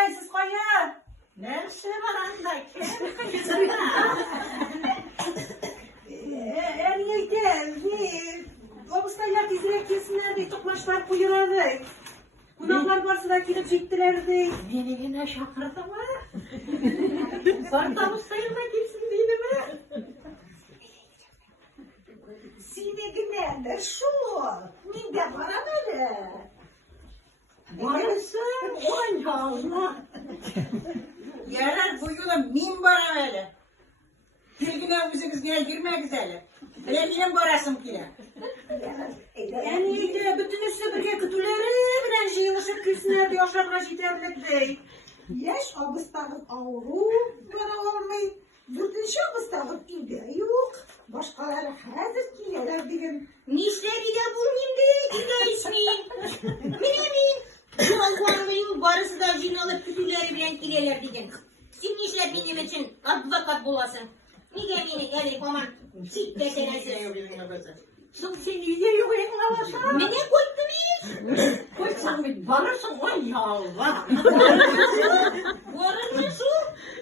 koyaysiz koya. Ne işi var anda ki? Emniyete, obustaylar dizilek kesinlerdi, tokmaşlar kuyurardı. Günahlar varsa da kilip çektilerdi. Beni yine şakırdı mı? Sarı sayılma gitsin değil mi? Sine günlerdir şu, minde para böyle. Varısın onca Allah. Yarar bu yola min bara öyle. Bilgine müzik neye girmek üzere. Belediyen barasım kile. Emniyete, bütün üstü bir kötüleri bilen jığılışıp kesinlerdi, yaşarına jiterlikdi. Yaş obustağın avru bana olmayı. Dördüncü obustağın ide yok. Başkaları hazır kiyeler dedim. Nişleriyle bulmayayım diye ide içmeyeyim. Bilemeyin. Yolvarmayım barısı da jin alıp kütüleri bilen kileler dedim. Sen nişler benim için advokat bulasın. Niye beni eli koman sit desenesiz. Sen seni de yok eklavasa. Mene koydunuz. Koysan bir varırsın onca Allah. Varın mı su?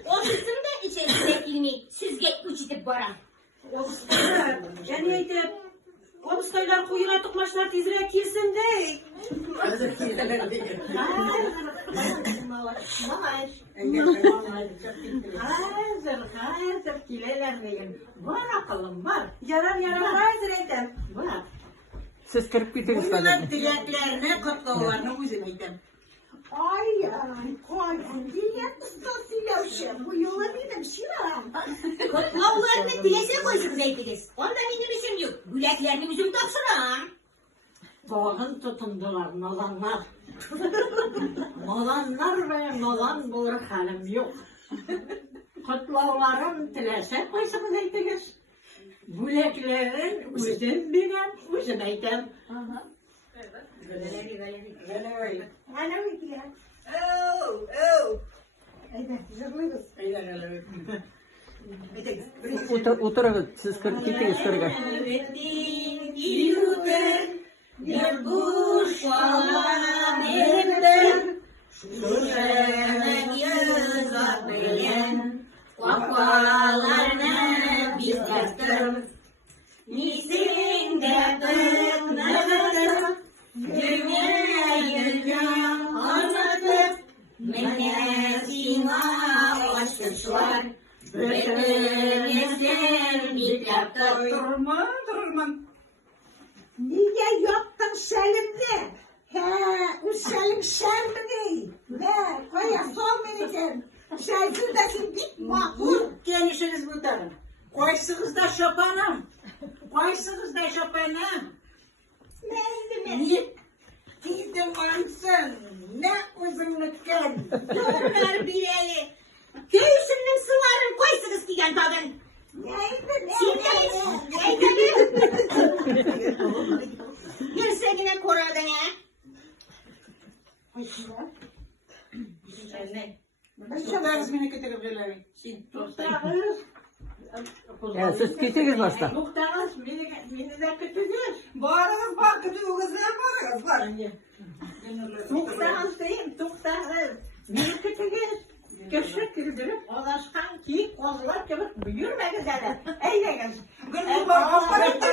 O sizin de içerisinde filmi. Sizge uçitip baran. Obustaylar, emniyete, obustaylar kuyuna tokmaşlar dizilek kesindi. Hazır kilelermeyim. Var akıllım var. Yarar hazır edem. Var. Siz kırıp gidiniz Bunlar tabii. dileklerine kutlularını üzümeydim. Ay koydum diye ustasıyla şey. Bu yola dedim şiran. Kutlularını dilese koysun zeytiniz. Onda benim işim yok. Dileklerini üzüm tapsıram. Bağın tutundular malanlar. Malanlar ve malan bulur halim yok. Kutlavların tilese koysanız eytiniz. Büleklerin üzüm bilen üzüm eytem. Ana vekiler. Evet zırlıyız. Oturun siz kırıp gidiniz kırığa. Bir kuş falan evden Şuşemek yüzak bilen Kafalarına bir taktım Nisin derdim nedir Dünya yüzden anlatıp Mennesine açmışlar Bütünüzden bir taktım Durmam. Niye yaptın Selim'de? He, o Selim şer mi değil? Ne? Koya sol vereceğim. Şerzirdesin git mahvur. Gelişiniz bu tarım. Koysunuz da şopanım. Koysunuz da şopanım. Neydi Gidin ansın. Ne uzunluktan. Yorlar bileli. Göğsünün sularını koysunuz ki gel tadın. Neydi? Bir senine koradın ha. Şopanız beni kötülebilirler. Ya siz gidiniz başta. Muhtarız beni de kötüdür. Bağırınız bak kötü o kızlar bağırınız var. Muhtarız değil, muhtarız. Beni kötüdür. Köşek girdirip ulaşkan ki kozlar gibi büyürmek üzere. Eyleniz. Gönül bağırınız.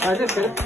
Hadi kırıp.